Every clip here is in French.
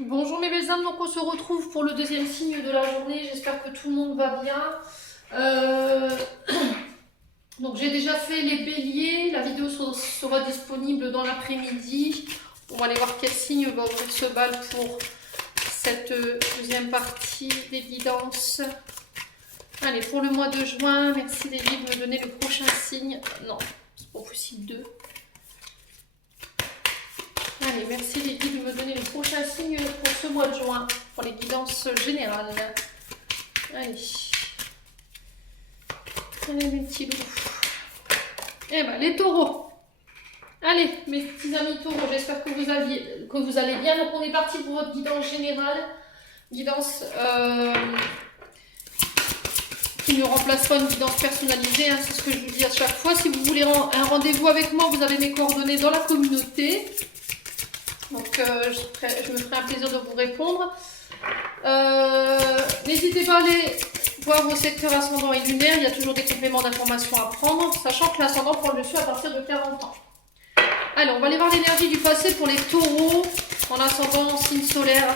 Bonjour mes belles âmes, donc on se retrouve pour le deuxième signe de la journée, j'espère que tout le monde va bien. Euh, Donc j'ai déjà fait les béliers, la vidéo sera disponible dans l'après-midi. On va aller voir quel signe va ouvrir ce bal pour cette deuxième partie des guidances. Allez, pour le mois de juin, merci les guides de me donner le prochain signe. Non, c'est pas possible, 2. Allez, merci les guides de me donner le prochain signe pour ce mois de juin, pour les guidances générales. Allez. Allez, mes petits loups. Eh ben, les taureaux. Allez, mes petits amis taureaux, j'espère que vous allez bien. Donc, on est parti pour votre guidance générale. Guidance qui ne remplace pas une guidance personnalisée, hein, c'est ce que je vous dis à chaque fois. Si vous voulez un rendez-vous avec moi, vous avez mes coordonnées dans la communauté. Donc, je me ferai un plaisir de vous répondre. N'hésitez pas à aller voir vos secteurs ascendants et lunaires. Il y a toujours des compléments d'informations à prendre, sachant que l'ascendant prend le dessus à partir de 40 ans. Allez, on va aller voir l'énergie du passé pour les taureaux, en ascendant, signe solaire,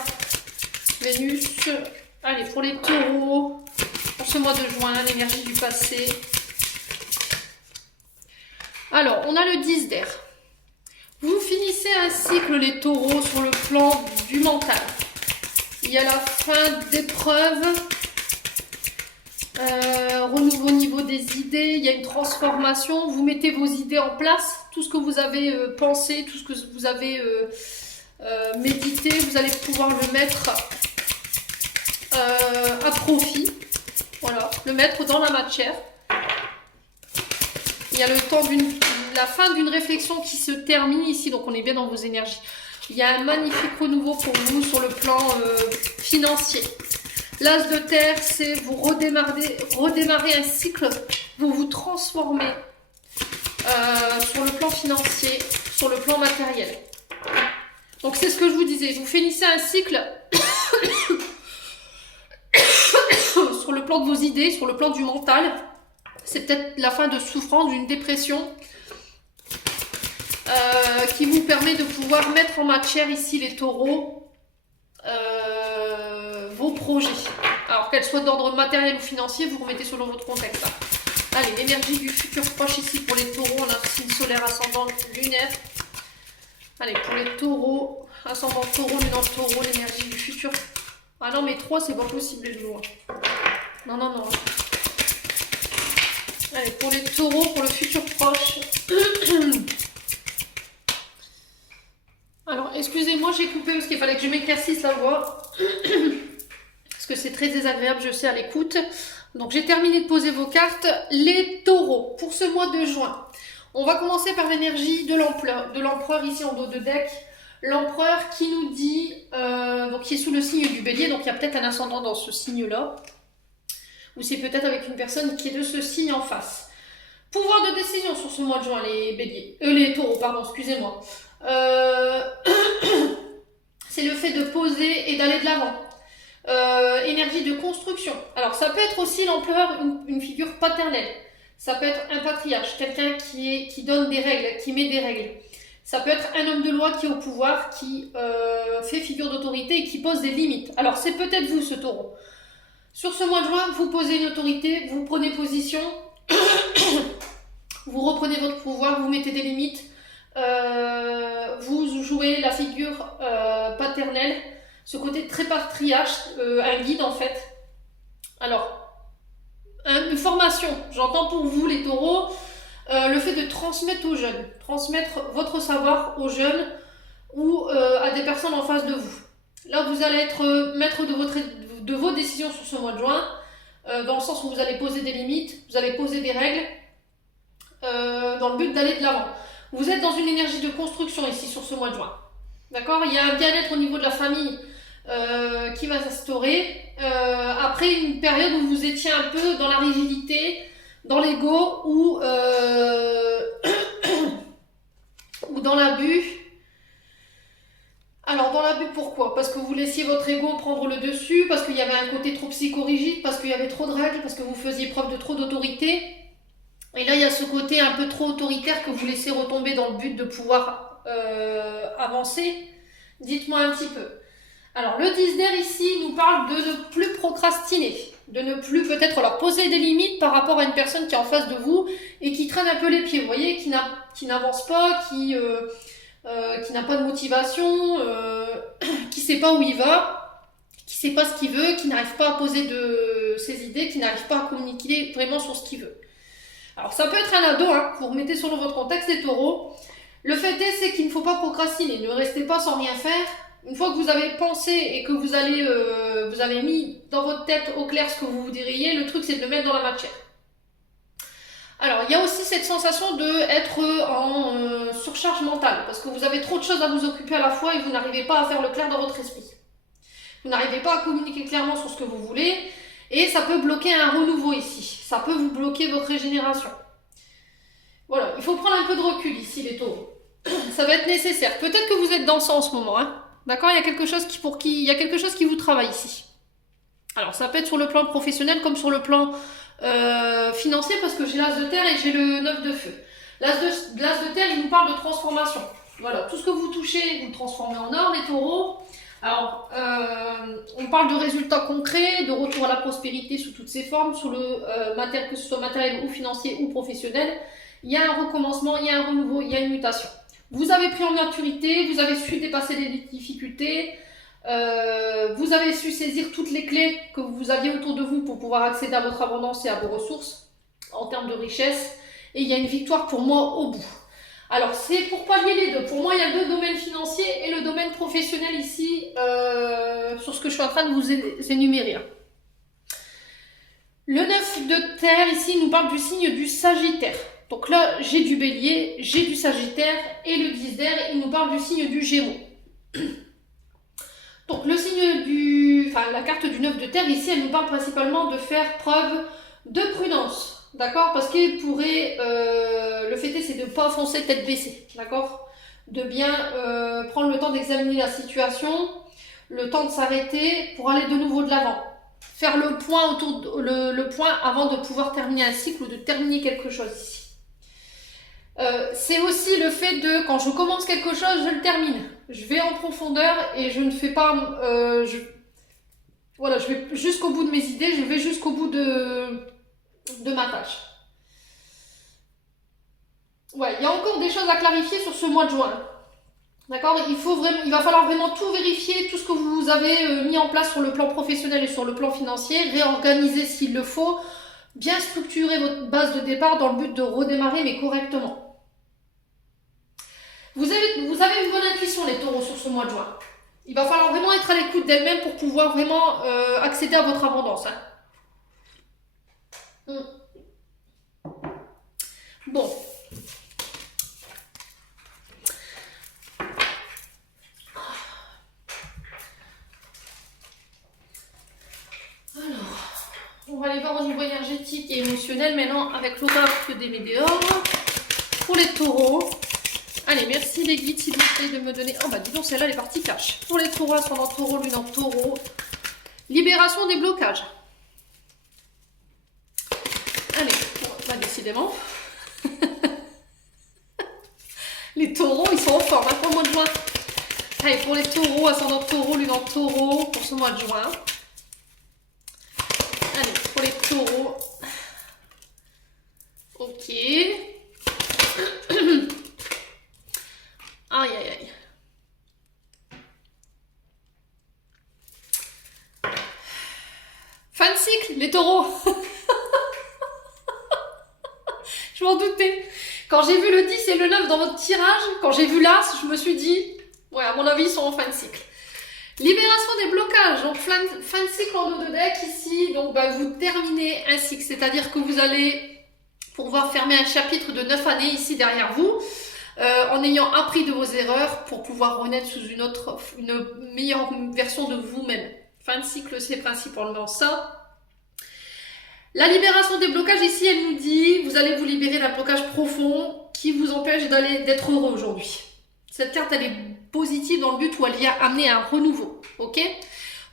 Vénus. Allez, pour les taureaux, pour ce mois de juin, l'énergie du passé. Alors, on a le 10 d'air. Vous finissez un cycle, les taureaux, sur le plan du mental. Il y a la fin d'épreuve, renouveau au niveau des idées, il y a une transformation. Vous mettez vos idées en place, tout ce que vous avez pensé, tout ce que vous avez médité, vous allez pouvoir le mettre à profit. Voilà, le mettre dans la matière. Il y a le temps la fin d'une réflexion qui se termine ici, donc on est bien dans vos énergies. Il y a un magnifique renouveau pour vous sur le plan financier. L'as de terre, c'est vous redémarrer un cycle, vous vous transformez sur le plan financier, sur le plan matériel. Donc c'est ce que je vous disais, vous finissez un cycle sur le plan de vos idées, sur le plan du mental. C'est peut-être la fin de souffrance, d'une dépression qui vous permet de pouvoir mettre en matière ici les taureaux vos projets. Alors qu'elles soient d'ordre matériel ou financier, vous remettez selon votre contexte. Allez, l'énergie du futur proche ici pour les taureaux, on a un signe solaire ascendant lunaire. Allez, pour les taureaux, ascendant taureau, lunaire taureau, l'énergie du futur. Ah non, mais 3, c'est pas possible les jours. Non, non, non. Allez, pour les taureaux, pour le futur proche. Alors, excusez-moi, j'ai coupé parce qu'il fallait que je m'éclaircisse la voix. Parce que c'est très désagréable, je sais, à l'écoute. Donc, j'ai terminé de poser vos cartes. Les taureaux, pour ce mois de juin. On va commencer par l'énergie de l'empereur ici en dos de deck. L'empereur qui nous dit, donc qui est sous le signe du bélier, donc il y a peut-être un ascendant dans ce signe-là. Ou c'est peut-être avec une personne qui est de ce signe en face. Pouvoir de décision sur ce mois de juin, les béliers. Les taureaux, pardon, excusez-moi. C'est le fait de poser et d'aller de l'avant. Énergie de construction. Alors ça peut être aussi l'empereur, une figure paternelle. Ça peut être un patriarche, quelqu'un qui donne des règles, qui met des règles. Ça peut être un homme de loi qui est au pouvoir, qui fait figure d'autorité et qui pose des limites. Alors c'est peut-être vous ce taureau. Sur ce mois de juin, vous posez une autorité, vous prenez position, vous reprenez votre pouvoir, vous mettez des limites, vous jouez la figure paternelle, ce côté très patriarche, un guide en fait. Alors, une formation, j'entends pour vous les taureaux, le fait de transmettre aux jeunes, transmettre votre savoir aux jeunes ou à des personnes en face de vous. Là, vous allez être maître de vos décisions sur ce mois de juin, dans le sens où vous allez poser des limites, vous allez poser des règles, dans le but d'aller de l'avant. Vous êtes dans une énergie de construction ici sur ce mois de juin. D'accord ? Il y a un bien-être au niveau de la famille qui va s'instaurer. Après une période où vous étiez un peu dans la rigidité, dans l'ego ou dans l'abus. Alors dans l'abus, pourquoi ? Parce que vous laissiez votre ego prendre le dessus, parce qu'il y avait un côté trop psychorigide, parce qu'il y avait trop de règles, parce que vous faisiez preuve de trop d'autorité. Et là, il y a ce côté un peu trop autoritaire que vous laissez retomber dans le but de pouvoir avancer. Dites-moi un petit peu. Alors, le 10 d'air ici nous parle de ne plus procrastiner, de ne plus peut-être leur poser des limites par rapport à une personne qui est en face de vous et qui traîne un peu les pieds, vous voyez, qui n'avance pas, qui n'a pas de motivation, qui sait pas où il va, qui sait pas ce qu'il veut, qui n'arrive pas à poser de ses idées, qui n'arrive pas à communiquer vraiment sur ce qu'il veut. Alors, ça peut être un ado, hein, vous remettez selon votre contexte les taureaux. Le fait est, c'est qu'il ne faut pas procrastiner, ne restez pas sans rien faire. Une fois que vous avez pensé et que vous avez mis dans votre tête au clair ce que vous voudriez, le truc c'est de le mettre dans la matière. Alors, il y a aussi cette sensation d'être en surcharge mentale, parce que vous avez trop de choses à vous occuper à la fois et vous n'arrivez pas à faire le clair dans votre esprit. Vous n'arrivez pas à communiquer clairement sur ce que vous voulez, et ça peut bloquer un renouveau ici. Ça peut vous bloquer votre régénération. Voilà, il faut prendre un peu de recul ici, les taureaux. Ça va être nécessaire. Peut-être que vous êtes dans ça en ce moment, hein. D'accord, il y a quelque chose qui vous travaille ici. Alors, ça peut être sur le plan professionnel comme sur le plan financier, parce que j'ai l'as de terre et j'ai le 9 de feu. L'as de terre, il nous parle de transformation. Voilà, tout ce que vous touchez, vous le transformez en or, les taureaux. Alors, on parle de résultats concrets, de retour à la prospérité sous toutes ses formes, sous le matériel, que ce soit matériel ou financier ou professionnel. Il y a un recommencement, il y a un renouveau, il y a une mutation. Vous avez pris en maturité, vous avez su dépasser les difficultés, vous avez su saisir toutes les clés que vous aviez autour de vous pour pouvoir accéder à votre abondance et à vos ressources en termes de richesse. Et il y a une victoire pour moi au bout. Alors, c'est pour pallier les deux. Pour moi, il y a le domaine financier et le domaine professionnel ici, sur ce que je suis en train de vous énumérer. Le 9 de terre ici nous parle du signe du Sagittaire. Donc là, j'ai du Bélier, j'ai du Sagittaire et le 10 d'air, il nous parle du signe du Gémeaux. Donc le signe la carte du 9 de terre ici, elle nous parle principalement de faire preuve de prudence, d'accord? Parce qu'il pourrait, le fait est, c'est de ne pas foncer tête baissée, d'accord? De bien prendre le temps d'examiner la situation, le temps de s'arrêter pour aller de nouveau de l'avant. Faire le point le point avant de pouvoir terminer un cycle ou de terminer quelque chose ici. C'est aussi le fait de, quand je commence quelque chose, je le termine. Je vais en profondeur et je ne fais pas... voilà, je vais jusqu'au bout de mes idées, je vais jusqu'au bout de ma tâche. Ouais, il y a encore des choses à clarifier sur ce mois de juin. D'accord, il va falloir vraiment tout vérifier, tout ce que vous avez mis en place sur le plan professionnel et sur le plan financier, réorganiser s'il le faut, bien structurer votre base de départ dans le but de redémarrer, mais correctement. Vous avez une bonne intuition, les taureaux, sur ce mois de juin. Il va falloir vraiment être à l'écoute d'elle-même pour pouvoir vraiment accéder à votre abondance. Hein. Bon. On va aller voir au niveau énergétique et émotionnel maintenant avec l'oracle des météores pour les taureaux. Allez, merci les guides s'il vous plaît de me donner... Oh bah dis donc, celle-là elle est partie cash. Pour les taureaux, ascendant taureau, lune en taureau. Libération des blocages. Allez, bah décidément. Les taureaux, ils sont en forme hein, pour le mois de juin. Allez, pour les taureaux, ascendant taureau, lune en taureau, pour ce mois de juin. Allez, pour les taureaux. Ok. Aïe, aïe, aïe. Fin de cycle, les taureaux. Je m'en doutais. Quand j'ai vu le 10 et le 9 dans votre tirage, quand j'ai vu l'As, je me suis dit, ouais, à mon avis, ils sont en fin de cycle. Libération des blocages, donc fin de cycle en dos de deck ici, donc bah, vous terminez un cycle, c'est-à-dire que vous allez pouvoir fermer un chapitre de 9 années ici derrière vous, en ayant appris de vos erreurs pour pouvoir renaître sous une meilleure version de vous-même. Fin de cycle, c'est principalement ça. La libération des blocages ici, elle nous dit, vous allez vous libérer d'un blocage profond qui vous empêche d'être heureux aujourd'hui. Cette carte, elle est positive dans le but où elle vient amener un renouveau, ok?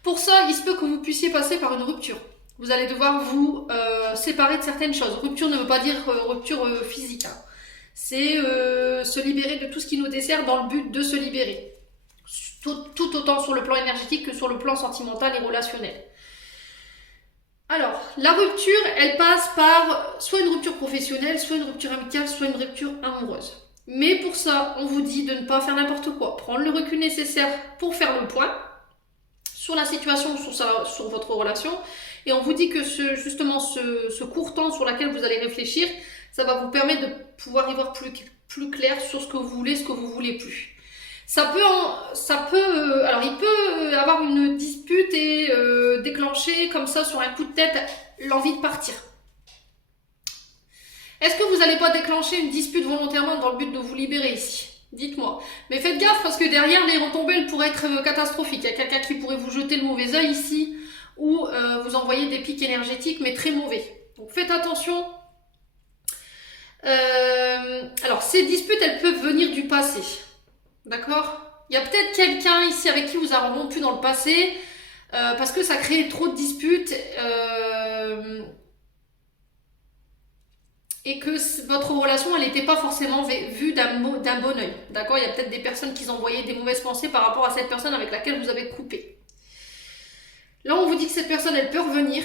Pour ça, il se peut que vous puissiez passer par une rupture. Vous allez devoir vous séparer de certaines choses. Rupture ne veut pas dire rupture physique. Hein. C'est se libérer de tout ce qui nous dessert dans le but de se libérer. tout autant sur le plan énergétique que sur le plan sentimental et relationnel. Alors, la rupture, elle passe par soit une rupture professionnelle, soit une rupture amicale, soit une rupture amoureuse. Mais pour ça, on vous dit de ne pas faire n'importe quoi, prendre le recul nécessaire pour faire le point sur la situation, sur votre relation. Et on vous dit que ce court temps sur lequel vous allez réfléchir, ça va vous permettre de pouvoir y voir plus clair sur ce que vous voulez, ce que vous voulez plus. Alors il peut avoir une dispute et déclencher comme ça sur un coup de tête l'envie de partir. Est-ce que vous n'allez pas déclencher une dispute volontairement dans le but de vous libérer ici? Dites-moi. Mais faites gaffe parce que derrière les retombées elles pourraient être catastrophiques. Il y a quelqu'un qui pourrait vous jeter le mauvais œil ici ou vous envoyer des pics énergétiques mais très mauvais. Donc faites attention. Alors ces disputes elles peuvent venir du passé. D'accord? Il y a peut-être quelqu'un ici avec qui vous avez rompu dans le passé parce que ça crée trop de disputes et que votre relation elle n'était pas forcément vue d'un bon oeil. D'accord? Il y a peut-être des personnes qui envoyaient des mauvaises pensées par rapport à cette personne avec laquelle vous avez coupé. Là on vous dit que cette personne elle peut revenir.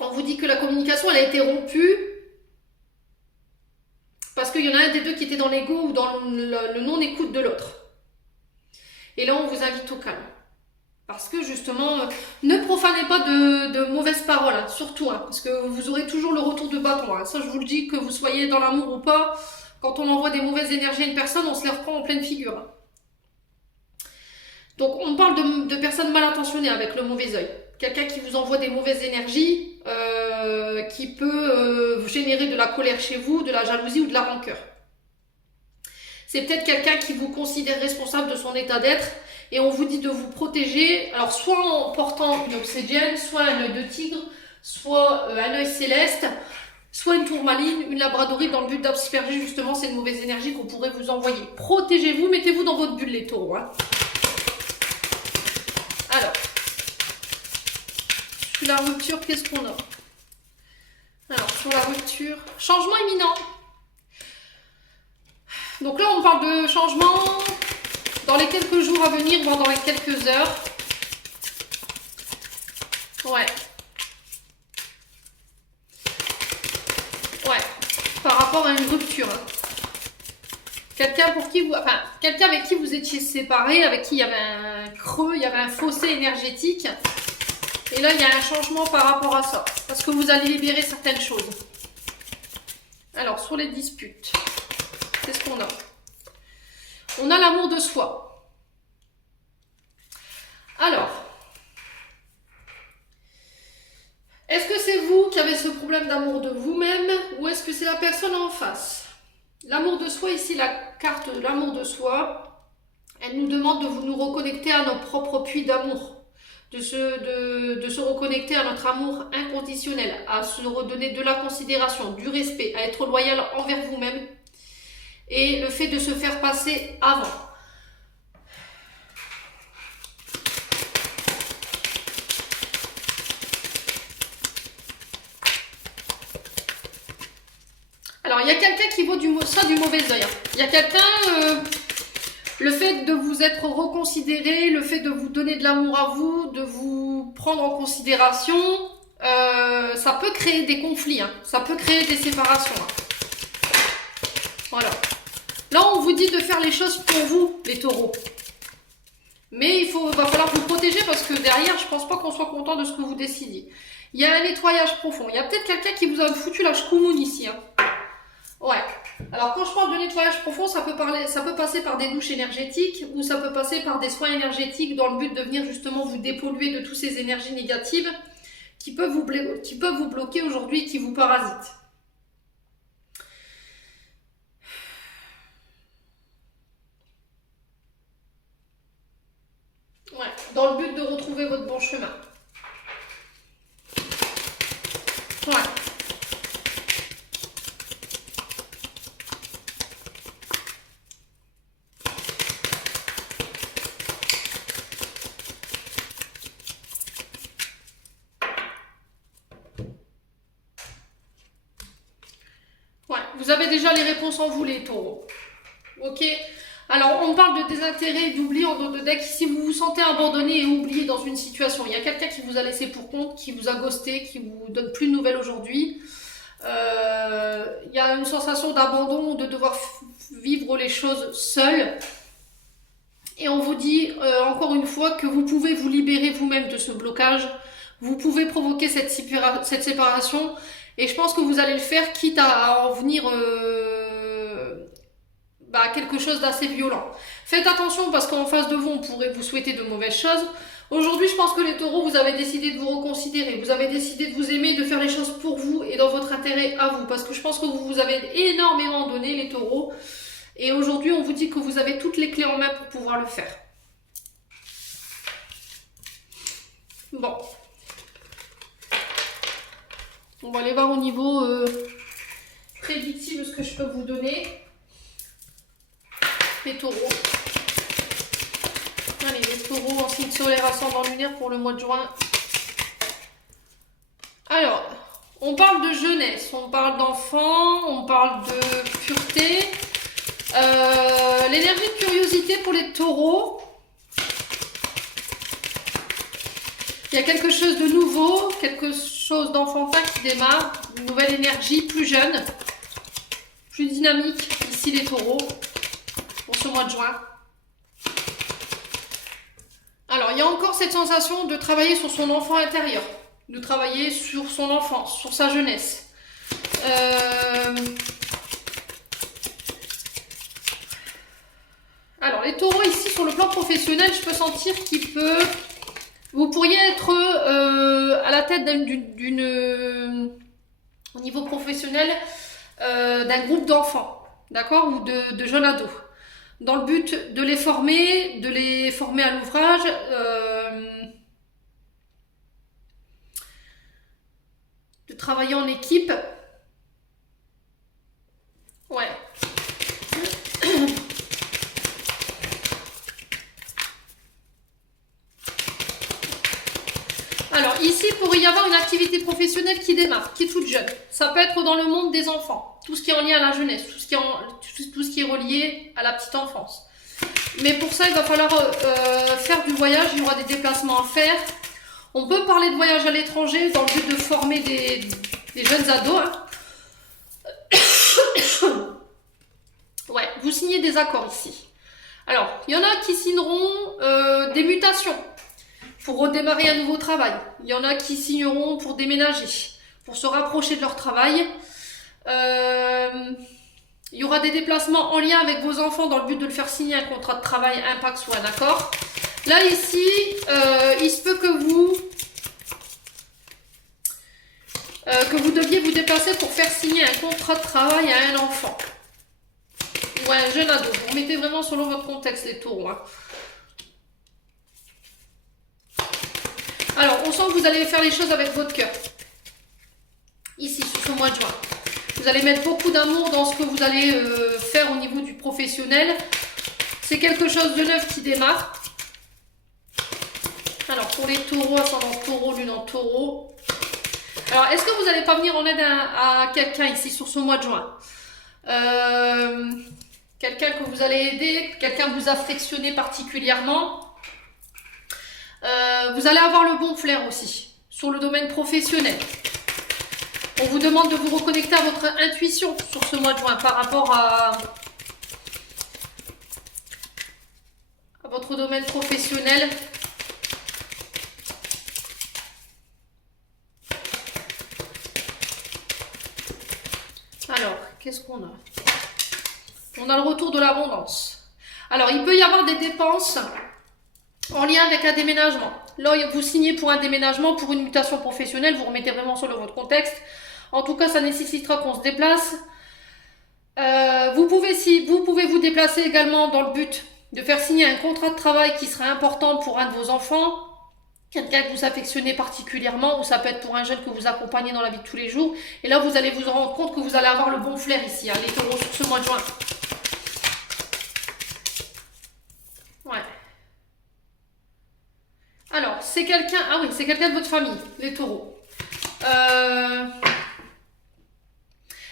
On vous dit que la communication elle a été rompue. Parce qu'il y en a un des deux qui était dans l'ego ou dans le non-écoute de l'autre. Et là, on vous invite au calme. Parce que justement, ne profanez pas de mauvaises paroles, hein, surtout. Hein, parce que vous aurez toujours le retour de bâton. Hein. Ça, je vous le dis, que vous soyez dans l'amour ou pas. Quand on envoie des mauvaises énergies à une personne, on se les reprend en pleine figure. Hein. Donc, on parle de personnes mal intentionnées avec le mauvais œil. Quelqu'un qui vous envoie des mauvaises énergies, qui peut générer de la colère chez vous, de la jalousie ou de la rancœur. C'est peut-être quelqu'un qui vous considère responsable de son état d'être et on vous dit de vous protéger, alors soit en portant une obsidienne, soit un œil de tigre, soit un œil céleste, soit une tourmaline, une labradorite dans le but d'asperger justement ces mauvaises énergies qu'on pourrait vous envoyer. Protégez-vous, mettez-vous dans votre bulle les taureaux. Hein. Alors, sur la rupture, qu'est-ce qu'on a? Alors, sur la rupture, changement imminent. Donc là, on parle de changement dans les quelques jours à venir, voire dans les quelques heures. Ouais. Ouais. Par rapport à une rupture. Quelqu'un avec qui vous étiez séparés, avec qui il y avait un creux, il y avait un fossé énergétique. Et là, il y a un changement par rapport à ça. Parce que vous allez libérer certaines choses. Alors, sur les disputes, qu'est-ce qu'on a? On a l'amour de soi. Alors, est-ce que c'est vous qui avez ce problème d'amour de vous-même ou est-ce que c'est la personne en face? L'amour de soi, ici, la carte de l'amour de soi, elle nous demande de nous reconnecter à nos propres puits d'amour. De se reconnecter à notre amour inconditionnel, à se redonner de la considération, du respect, à être loyal envers vous-même et le fait de se faire passer avant. Alors, il y a quelqu'un qui vaut ça du mauvais œil. Il y a quelqu'un... le fait de vous être reconsidéré, le fait de vous donner de l'amour à vous, de vous prendre en considération, ça peut créer des conflits, hein. Ça peut créer des séparations. Hein. Voilà. Là, on vous dit de faire les choses pour vous, les taureaux. Mais va falloir vous protéger parce que derrière, je pense pas qu'on soit content de ce que vous décidez. Il y a un nettoyage profond. Il y a peut-être quelqu'un qui vous a foutu la chkoumoune ici. Hein. Ouais. Alors quand je parle de nettoyage profond, ça peut passer par des douches énergétiques ou ça peut passer par des soins énergétiques dans le but de venir justement vous dépolluer de toutes ces énergies négatives qui peuvent vous bloquer aujourd'hui, qui vous parasitent. Ouais, dans le but de retrouver votre bon chemin. Ouais. Vous avez déjà les réponses en vous, les taureaux. Ok. Alors, on parle de désintérêt, d'oubli en dos de deck. Si vous vous sentez abandonné et oublié dans une situation, il y a quelqu'un qui vous a laissé pour compte, qui vous a ghosté, qui vous donne plus de nouvelles aujourd'hui. Il y a une sensation d'abandon, de devoir vivre les choses seul. Et on vous dit encore une fois que vous pouvez vous libérer vous-même de ce blocage. Vous pouvez provoquer cette séparation. Et je pense que vous allez le faire, quitte à en venir quelque chose d'assez violent. Faites attention parce qu'en face de vous, on pourrait vous souhaiter de mauvaises choses. Aujourd'hui, je pense que les taureaux, vous avez décidé de vous reconsidérer. Vous avez décidé de vous aimer, de faire les choses pour vous et dans votre intérêt à vous. Parce que je pense que vous avez énormément donné, les taureaux. Et aujourd'hui, on vous dit que vous avez toutes les clés en main pour pouvoir le faire. Bon. On va aller voir au niveau prédictif ce que je peux vous donner. Les taureaux. Allez, les taureaux en signe solaire ascendant lunaire pour le mois de juin. Alors, on parle de jeunesse, on parle d'enfants, on parle de pureté. L'énergie de curiosité pour les taureaux. Il y a quelque chose de nouveau, quelque chose d'enfantin qui démarre. Une nouvelle énergie, plus jeune, plus dynamique. Ici les taureaux. Pour ce mois de juin. Alors, il y a encore cette sensation de travailler sur son enfant intérieur, de travailler sur son enfance, sur sa jeunesse. Alors, les taureaux ici, sur le plan professionnel, je peux sentir vous pourriez être à la tête au niveau professionnel, d'un groupe d'enfants, d'accord, ou de jeunes ados. Dans le but de les former à l'ouvrage, de travailler en équipe. Ouais. Alors ici, il pourrait y avoir une activité professionnelle qui démarre, qui est toute jeune. Ça peut être dans le monde des enfants, tout ce qui est en lien à la jeunesse, tout ce qui est relié à la petite enfance. Mais pour ça, il va falloir faire du voyage, il y aura des déplacements à faire. On peut parler de voyage à l'étranger dans le but de former des jeunes ados. Hein. Ouais, vous signez des accords ici. Alors, il y en a qui signeront des mutations pour redémarrer un nouveau travail. Il y en a qui signeront pour déménager, pour se rapprocher de leur travail. Il y aura des déplacements en lien avec vos enfants dans le but de le faire signer un contrat de travail, un pacte ou un accord. Là, ici, il se peut que vous deviez vous déplacer pour faire signer un contrat de travail à un enfant. Ou à un jeune ado. Vous mettez vraiment selon votre contexte, les taureaux. Hein. Alors, on sent que vous allez faire les choses avec votre cœur. Ici, sur ce mois de juin. Vous allez mettre beaucoup d'amour dans ce que vous allez faire au niveau du professionnel. C'est quelque chose de neuf qui démarre. Alors, pour les taureaux, ascendant taureau, lune en taureau. Alors, est-ce que vous n'allez pas venir en aide à quelqu'un ici sur ce mois de juin? Quelqu'un que vous allez aider, quelqu'un que vous affectionnez particulièrement. Vous allez avoir le bon flair aussi, sur le domaine professionnel. On vous demande de vous reconnecter à votre intuition sur ce mois de juin par rapport à votre domaine professionnel. Alors, qu'est-ce qu'on a? On a le retour de l'abondance. Alors, il peut y avoir des dépenses en lien avec un déménagement. Là, vous signez pour un déménagement, pour une mutation professionnelle, vous remettez vraiment sur votre contexte. En tout cas, ça nécessitera qu'on se déplace. Vous pouvez vous déplacer également dans le but de faire signer un contrat de travail qui sera important pour un de vos enfants, quelqu'un que vous affectionnez particulièrement, ou ça peut être pour un jeune que vous accompagnez dans la vie de tous les jours. Et là, vous allez vous rendre compte que vous allez avoir le bon flair ici, hein, les taureaux, sur ce mois de juin. Ouais. Alors, c'est quelqu'un... Ah oui, c'est quelqu'un de votre famille, les taureaux.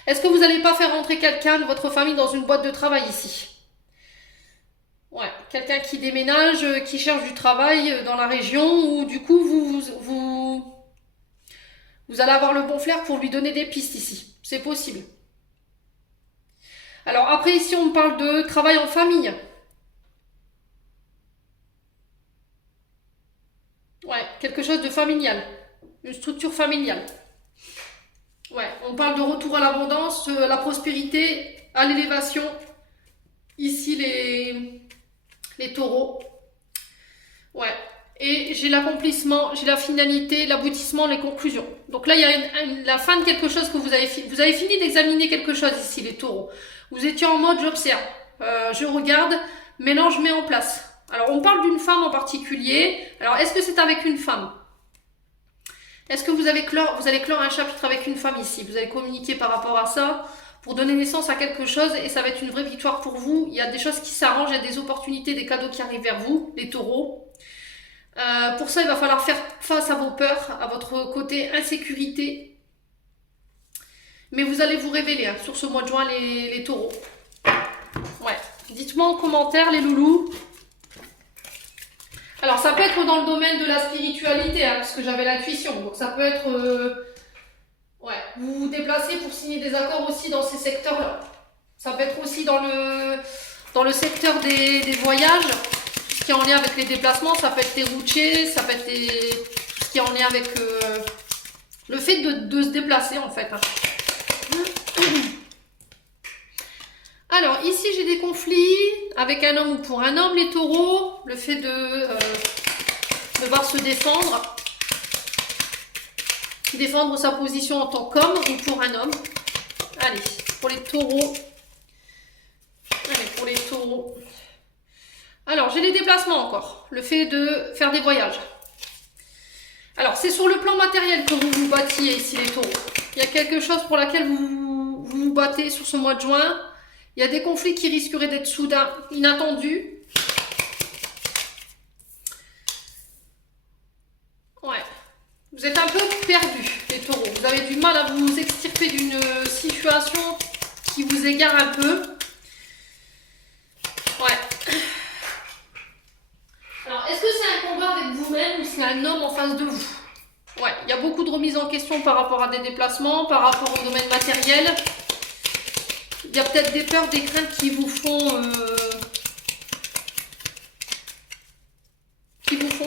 Est-ce que vous n'allez pas faire rentrer quelqu'un de votre famille dans une boîte de travail ici? quelqu'un qui déménage, qui cherche du travail dans la région, ou du coup vous allez avoir le bon flair pour lui donner des pistes ici. C'est possible. Alors après ici on parle de travail en famille. Ouais, quelque chose de familial. Une structure familiale. Ouais, on parle de retour à l'abondance, à la prospérité, à l'élévation. Ici les taureaux. Ouais. Et j'ai l'accomplissement, j'ai la finalité, l'aboutissement, les conclusions. Donc là, il y a la fin de quelque chose que vous avez fini. Vous avez fini d'examiner quelque chose ici, les taureaux. Vous étiez en mode j'observe, je regarde, mélange, mets en place. Alors, on parle d'une femme en particulier. Alors, est-ce que c'est avec une femme? Est-ce que vous allez clore un chapitre avec une femme ici? Vous allez communiquer par rapport à ça pour donner naissance à quelque chose et ça va être une vraie victoire pour vous. Il y a des choses qui s'arrangent, il y a des opportunités, des cadeaux qui arrivent vers vous, les taureaux. Pour ça, il va falloir faire face à vos peurs, à votre côté insécurité. Mais vous allez vous révéler hein, sur ce mois de juin, les taureaux. Ouais. Dites-moi en commentaire, les loulous. Alors, ça peut être dans le domaine de la spiritualité, hein, parce que j'avais l'intuition. Donc, ça peut être... ouais, vous vous déplacez pour signer des accords aussi dans ces secteurs-là. Ça peut être aussi dans le secteur des voyages, tout ce qui est en lien avec les déplacements. Ça peut être les routiers, ça peut être tout ce qui est en lien avec le fait de se déplacer, en fait. Hein. Alors, ici, j'ai des conflits avec un homme ou pour un homme, les taureaux. Le fait de devoir se défendre. Défendre sa position en tant qu'homme ou pour un homme. Allez, pour les taureaux. Allez, pour les taureaux. Alors, j'ai les déplacements encore. Le fait de faire des voyages. Alors, c'est sur le plan matériel que vous vous battiez ici, les taureaux. Il y a quelque chose pour laquelle vous vous battez sur ce mois de juin. Il y a des conflits qui risqueraient d'être soudains, inattendus. Ouais. Vous êtes un peu perdus, les taureaux. Vous avez du mal à vous extirper d'une situation qui vous égare un peu. Ouais. Alors, est-ce que c'est un combat avec vous-même ou c'est un homme en face de vous? Ouais, il y a beaucoup de remises en question par rapport à des déplacements, par rapport au domaine matériel. Il y a peut-être des peurs, des craintes qui vous font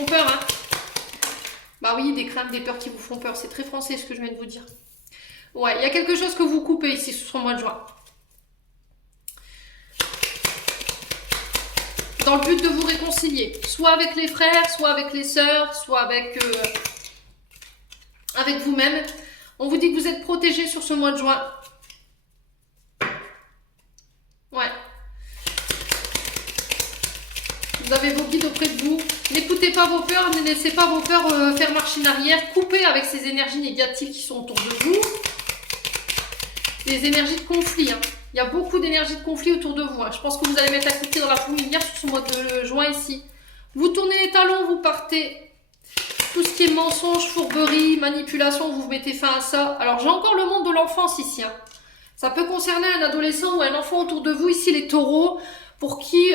peur. Hein. Bah oui, des craintes, des peurs qui vous font peur. C'est très français ce que je viens de vous dire. Ouais, il y a quelque chose que vous coupez ici sur le mois de juin. Dans le but de vous réconcilier. Soit avec les frères, soit avec les sœurs, soit avec vous-même. On vous dit que vous êtes protégé sur ce mois de juin. Ouais. Vous avez vos guides auprès de vous. N'écoutez pas vos peurs, ne laissez pas vos peurs faire machine arrière. Coupez avec ces énergies négatives qui sont autour de vous. Les énergies de conflit. Hein. Il y a beaucoup d'énergie de conflit autour de vous. Hein. Je pense que vous allez mettre un coup de pied dans la fourmilière sur ce mois de juin ici. Vous tournez les talons, vous partez. Tout ce qui est mensonge, fourberie, manipulation, vous mettez fin à ça. Alors j'ai encore le monde de l'enfance ici. Hein. Ça peut concerner un adolescent ou un enfant autour de vous, ici les taureaux, pour qui...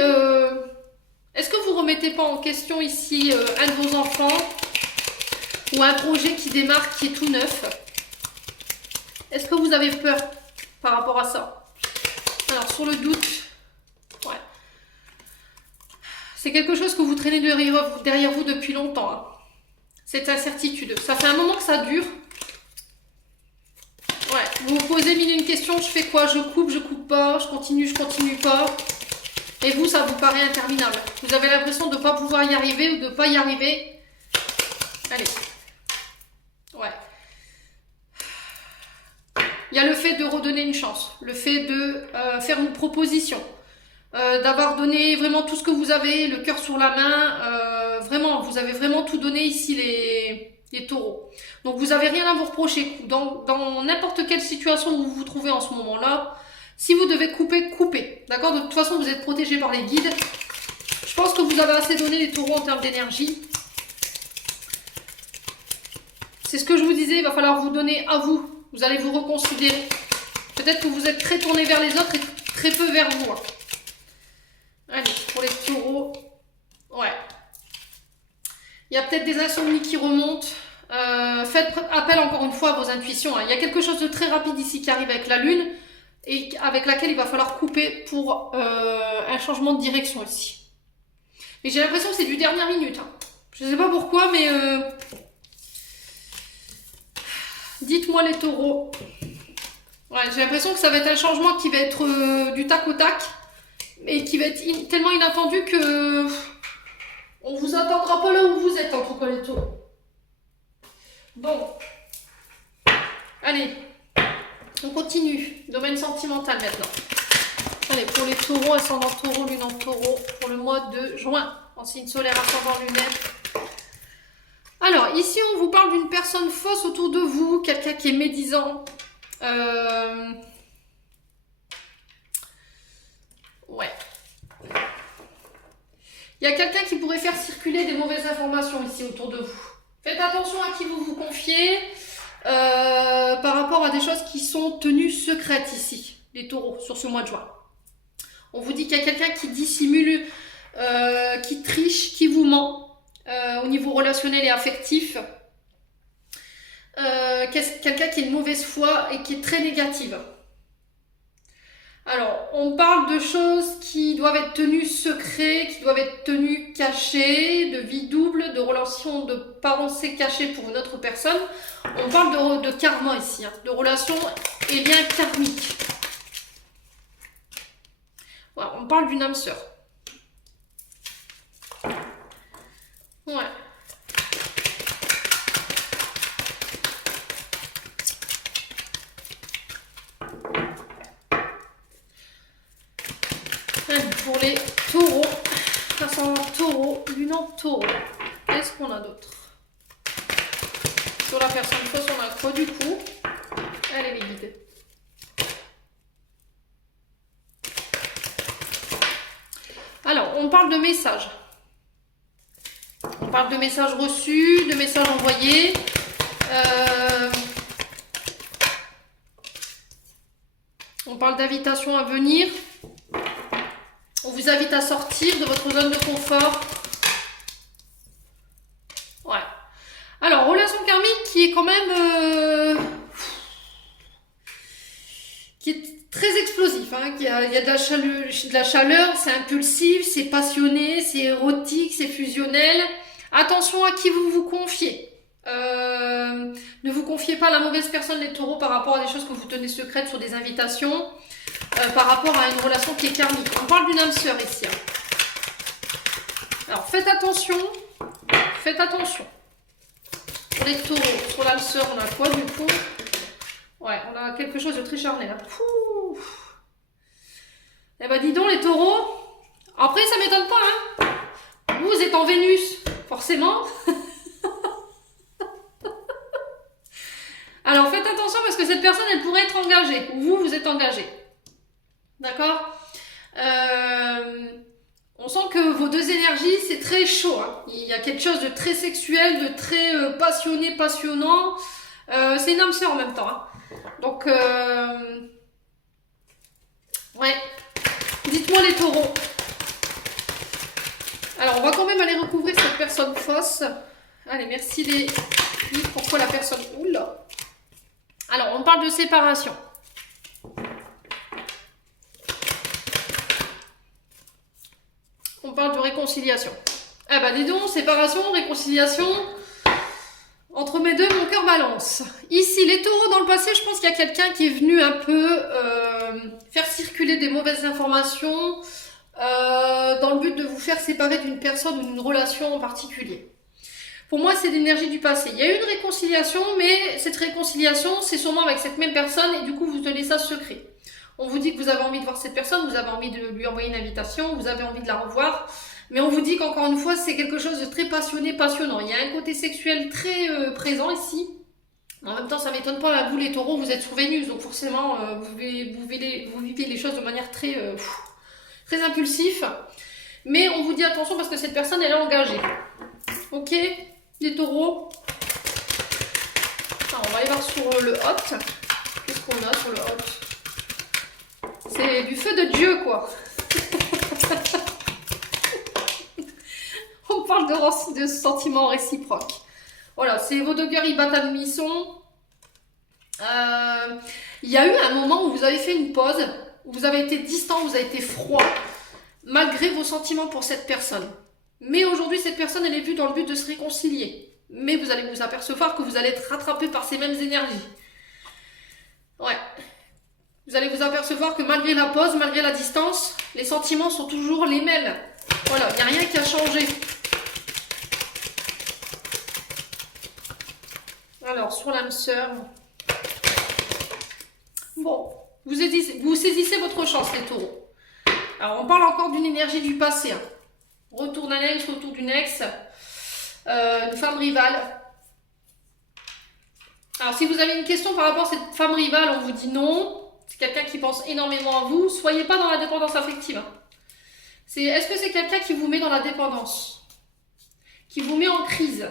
Est-ce que vous ne remettez pas en question ici un de vos enfants ou un projet qui démarre, qui est tout neuf? Est-ce que vous avez peur par rapport à ça? Alors, sur le doute, ouais. C'est quelque chose que vous traînez derrière vous depuis longtemps. Hein. Cette incertitude. Ça fait un moment que ça dure. Ouais, vous vous posez mille et une questions, je fais quoi? Je coupe pas, je continue pas. Et vous, ça vous paraît interminable. Vous avez l'impression de ne pas pouvoir y arriver ou de ne pas y arriver. Allez. Ouais. Il y a le fait de redonner une chance, le fait de faire une proposition, d'avoir donné vraiment tout ce que vous avez, le cœur sur la main. Vraiment, vous avez vraiment tout donné ici les taureaux. Donc vous n'avez rien à vous reprocher. Dans n'importe quelle situation où vous vous trouvez en ce moment-là, si vous devez couper, coupez. D'accord? De toute façon, vous êtes protégé par les guides. Je pense que vous avez assez donné les taureaux en termes d'énergie. C'est ce que je vous disais, il va falloir vous donner à vous. Vous allez vous reconsidérer. Peut-être que vous êtes très tourné vers les autres et très peu vers vous. Hein. Allez, pour les taureaux. Il y a peut-être des insomnies qui remontent. Faites appel encore une fois à vos intuitions. Hein. Il y a quelque chose de très rapide ici qui arrive avec la lune et avec laquelle il va falloir couper pour un changement de direction ici. Mais j'ai l'impression que c'est du dernière minute. Hein. Je ne sais pas pourquoi, mais dites-moi les taureaux. Ouais, j'ai l'impression que ça va être un changement qui va être du tac au tac et qui va être tellement inattendu que on vous attendra pas là où vous êtes, en tout cas les taureaux. Bon, allez, on continue. Domaine sentimental maintenant. Allez, pour les taureaux, ascendant taureau, lune en taureau, pour le mois de juin, en signe solaire, ascendant lunaire. Alors, ici, on vous parle d'une personne fausse autour de vous, quelqu'un qui est médisant. Ouais. Il y a quelqu'un qui pourrait faire circuler des mauvaises informations ici autour de vous. Faites attention à qui vous vous confiez par rapport à des choses qui sont tenues secrètes ici, les taureaux, sur ce mois de juin. On vous dit qu'il y a quelqu'un qui dissimule, qui triche, qui vous ment au niveau relationnel et affectif. Quelqu'un qui a une mauvaise foi et qui est très négative. Alors, on parle de choses qui doivent être tenues secrètes, qui doivent être tenues cachées, de vie double, de relations de pensée cachées pour une autre personne. On parle de karma ici, hein, de relations et liens karmiques. Voilà, on parle d'une âme sœur. Ouais. Pour les taureaux, ascendant taureau, lune en taureau, qu'est-ce qu'on a d'autre? Sur la personne fausse, on a quoi du coup? Allez les guides. Alors, on parle de messages. On parle de messages reçus, de messages envoyés. On parle d'invitations à venir. On vous invite à sortir de votre zone de confort. Ouais. Alors, relation karmique qui est quand même... qui est très explosif. Hein. Il y a de la chaleur, c'est impulsif, c'est passionné, c'est érotique, c'est fusionnel. Attention à qui vous vous confiez. Ne vous confiez pas à la mauvaise personne les taureaux par rapport à des choses que vous tenez secrètes sur des invitations. Par rapport à une relation qui est karmique. On parle d'une âme sœur ici. Hein. Alors faites attention. Faites attention. Pour les taureaux, sur l'âme sœur, on a quoi du coup? Ouais, on a quelque chose de très charnel. Hein. Eh ben dis donc les taureaux. Après ça m'étonne pas. Hein. Vous êtes en Vénus, forcément. Alors faites attention parce que cette personne elle pourrait être engagée. Ou vous êtes engagé. D'accord. On sent que vos deux énergies, c'est très chaud. Hein. Il y a quelque chose de très sexuel, de très passionné, passionnant. C'est une âme sœur en même temps. Hein. Donc, ouais. Dites-moi les taureaux. Alors, on va quand même aller recouvrir cette personne fausse. Allez, merci les... Pourquoi la personne... Oula. Alors, on parle de séparation. On parle de réconciliation. Ah bah dis donc, séparation, réconciliation. Entre mes deux, mon cœur balance. Ici, les taureaux, dans le passé, je pense qu'il y a quelqu'un qui est venu un peu faire circuler des mauvaises informations dans le but de vous faire séparer d'une personne ou d'une relation en particulier. Pour moi, c'est l'énergie du passé. Il y a eu une réconciliation, mais cette réconciliation, c'est sûrement avec cette même personne et du coup, vous tenez ça secret. On vous dit que vous avez envie de voir cette personne, vous avez envie de lui envoyer une invitation, vous avez envie de la revoir. Mais on vous dit qu'encore une fois, c'est quelque chose de très passionné, passionnant. Il y a un côté sexuel très présent ici. En même temps, ça ne m'étonne pas, vous les taureaux, vous êtes sous Vénus. Donc forcément, vous vivez les choses de manière très, très impulsive. Mais on vous dit attention parce que cette personne, elle est engagée. Ok, les taureaux. Alors, on va aller voir sur le hot. Qu'est-ce qu'on a sur le hot? C'est du feu de Dieu, quoi. On parle de sentiments réciproques. Voilà, c'est vos deux cœurs, ils battent à l'unisson. Il y a eu un moment où vous avez fait une pause, où vous avez été distant, vous avez été froid, malgré vos sentiments pour cette personne. Mais aujourd'hui, cette personne, elle est vue dans le but de se réconcilier. Mais vous allez vous apercevoir que vous allez être rattrapé par ces mêmes énergies. Ouais. Vous allez vous apercevoir que malgré la pause, malgré la distance, les sentiments sont toujours les mêmes. Voilà, il n'y a rien qui a changé. Alors, sur l'âme sœur. Bon, vous saisissez votre chance, les taureaux. Alors, on parle encore d'une énergie du passé. Hein. Retour d'un ex, retour d'une ex. Une femme rivale. Alors, si vous avez une question par rapport à cette femme rivale, on vous dit non. C'est quelqu'un qui pense énormément à vous. Soyez pas dans la dépendance affective. Est-ce que c'est quelqu'un qui vous met dans la dépendance? Qui vous met en crise?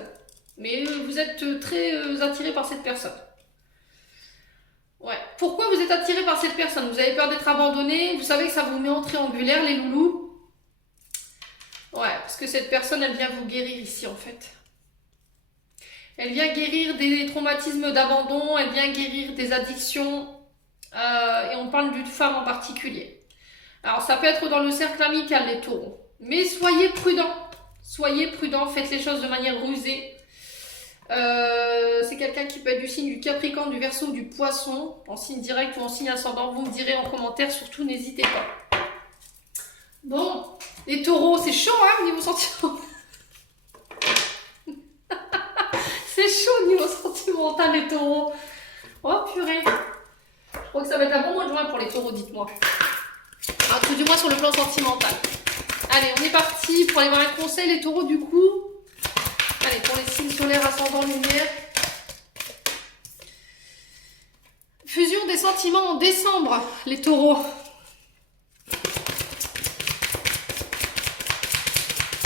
Mais vous êtes très attiré par cette personne. Ouais. Pourquoi vous êtes attiré par cette personne? Vous avez peur d'être abandonné. Vous savez que ça vous met en triangulaire, les loulous. Ouais, parce que cette personne, elle vient vous guérir ici, en fait. Elle vient guérir des traumatismes d'abandon. Elle vient guérir des addictions. Et on parle d'une femme en particulier. Alors, ça peut être dans le cercle amical, les taureaux. Mais soyez prudents. Soyez prudents, faites les choses de manière rusée. C'est quelqu'un qui peut être du signe du Capricorne, du Verseau ou du Poisson, en signe direct ou en signe ascendant. Vous me direz en commentaire, surtout n'hésitez pas. Bon, les taureaux, c'est chaud, hein, niveau sentimental. C'est chaud niveau sentimental, les taureaux. Oh purée. Je crois que ça va être un bon mois de juin pour les taureaux, dites-moi. Un truc du moins sur le plan sentimental. Allez, on est parti pour aller voir un conseil, les taureaux, du coup. Allez, pour les signes solaires, ascendant, lumière. Fusion des sentiments en décembre, les taureaux.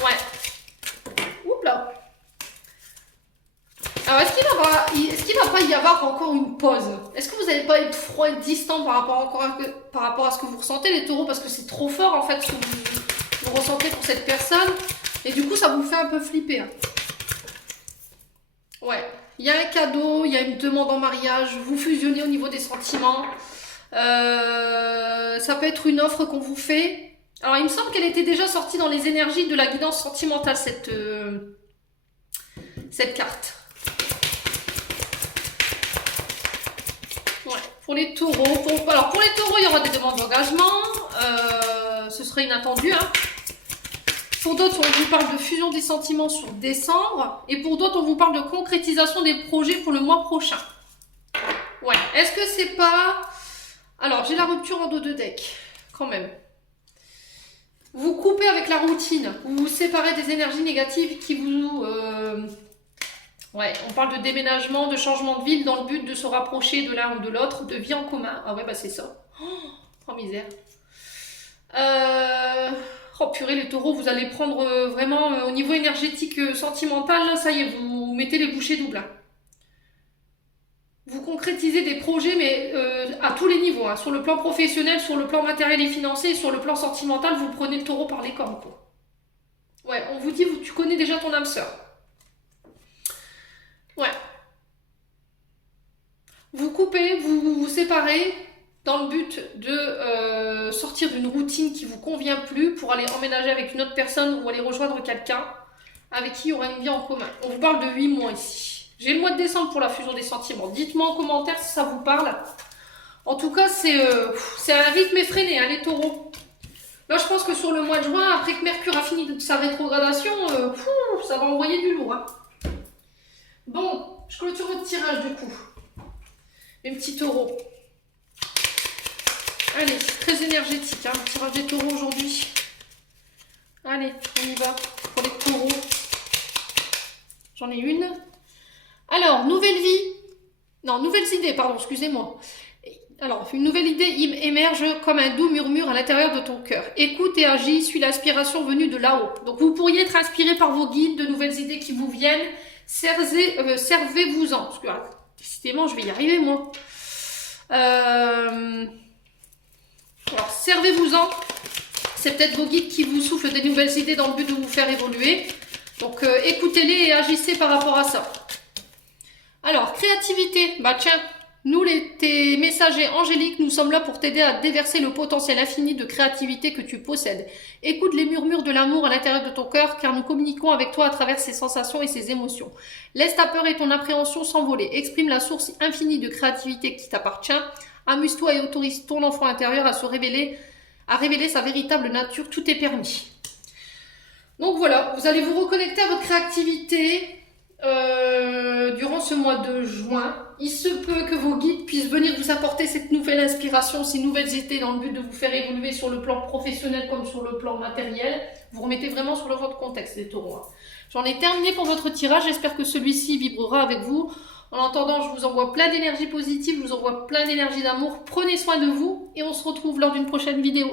Ouais. Oups là. Alors, est-ce qu'il va pas y avoir encore une pause? Est-ce que vous n'allez pas être froid et distant par rapport à ce que vous ressentez, les taureaux? Parce que c'est trop fort, en fait, ce que vous ressentez pour cette personne. Et du coup, ça vous fait un peu flipper. Hein. Ouais. Il y a un cadeau, il y a une demande en mariage. Vous fusionnez au niveau des sentiments. Ça peut être une offre qu'on vous fait. Alors, il me semble qu'elle était déjà sortie dans les énergies de la guidance sentimentale, cette carte. Ouais, pour les taureaux. Alors, pour les taureaux, il y aura des demandes d'engagement. Ce serait inattendu. Hein. Pour d'autres, on vous parle de fusion des sentiments sur décembre. Et pour d'autres, on vous parle de concrétisation des projets pour le mois prochain. Ouais, est-ce que c'est pas... Alors, j'ai la rupture en dos de deck, quand même. Vous coupez avec la routine. Vous vous séparez des énergies négatives qui vous... Ouais, on parle de déménagement, de changement de ville dans le but de se rapprocher de l'un ou de l'autre, de vie en commun. Ah ouais, bah c'est ça. Oh, misère. Oh purée, les taureaux, vous allez prendre vraiment au niveau énergétique, sentimental, là, ça y est, vous mettez les bouchées doubles. Hein. Vous concrétisez des projets, mais à tous les niveaux. Hein. Sur le plan professionnel, sur le plan matériel et financier, et sur le plan sentimental, vous prenez le taureau par les cornes, quoi. Ouais, on vous dit, tu connais déjà ton âme sœur. Ouais. Vous coupez, vous séparez dans le but de sortir d'une routine qui vous convient plus pour aller emménager avec une autre personne ou aller rejoindre quelqu'un avec qui il y aura une vie en commun. On vous parle de 8 mois ici. J'ai le mois de décembre pour la fusion des sentiments. Dites-moi en commentaire si ça vous parle. En tout cas, c'est un rythme effréné, hein, les taureaux. Là, je pense que sur le mois de juin, après que Mercure a fini de sa rétrogradation, ça va envoyer du lourd. Hein. Bon, je clôture le tirage du coup. Les petits taureaux. Allez, c'est très énergétique, hein, le tirage des taureaux aujourd'hui. Allez, on y va pour les taureaux. J'en ai une. Alors, nouvelle vie. Non, nouvelles idées, pardon, excusez-moi. Alors, une nouvelle idée émerge comme un doux murmure à l'intérieur de ton cœur. Écoute et agis, suis l'inspiration venue de là-haut. Donc, vous pourriez être inspiré par vos guides, de nouvelles idées qui vous viennent. Servez-vous-en. Parce que, décidément, je vais y arriver, moi. Alors, servez-vous-en. C'est peut-être vos guides qui vous soufflent des nouvelles idées dans le but de vous faire évoluer. Donc écoutez-les et agissez par rapport à ça. Alors, créativité, bah tiens, nous tes messagers angéliques, nous sommes là pour t'aider à déverser le potentiel infini de créativité que tu possèdes. Écoute les murmures de l'amour à l'intérieur de ton cœur, car nous communiquons avec toi à travers ces sensations et ces émotions. Laisse ta peur et ton appréhension s'envoler. Exprime la source infinie de créativité qui t'appartient. Amuse-toi et autorise ton enfant intérieur à révéler sa véritable nature. Tout est permis. Donc voilà, vous allez vous reconnecter à votre créativité durant ce mois de juin. Il se peut que vos guides puissent venir vous apporter cette nouvelle inspiration, ces nouvelles idées dans le but de vous faire évoluer sur le plan professionnel comme sur le plan matériel. Vous remettez vraiment sur votre contexte, les taureaux. J'en ai terminé pour votre tirage. J'espère que celui-ci vibrera avec vous. En attendant, je vous envoie plein d'énergie positive, je vous envoie plein d'énergie d'amour. Prenez soin de vous et on se retrouve lors d'une prochaine vidéo.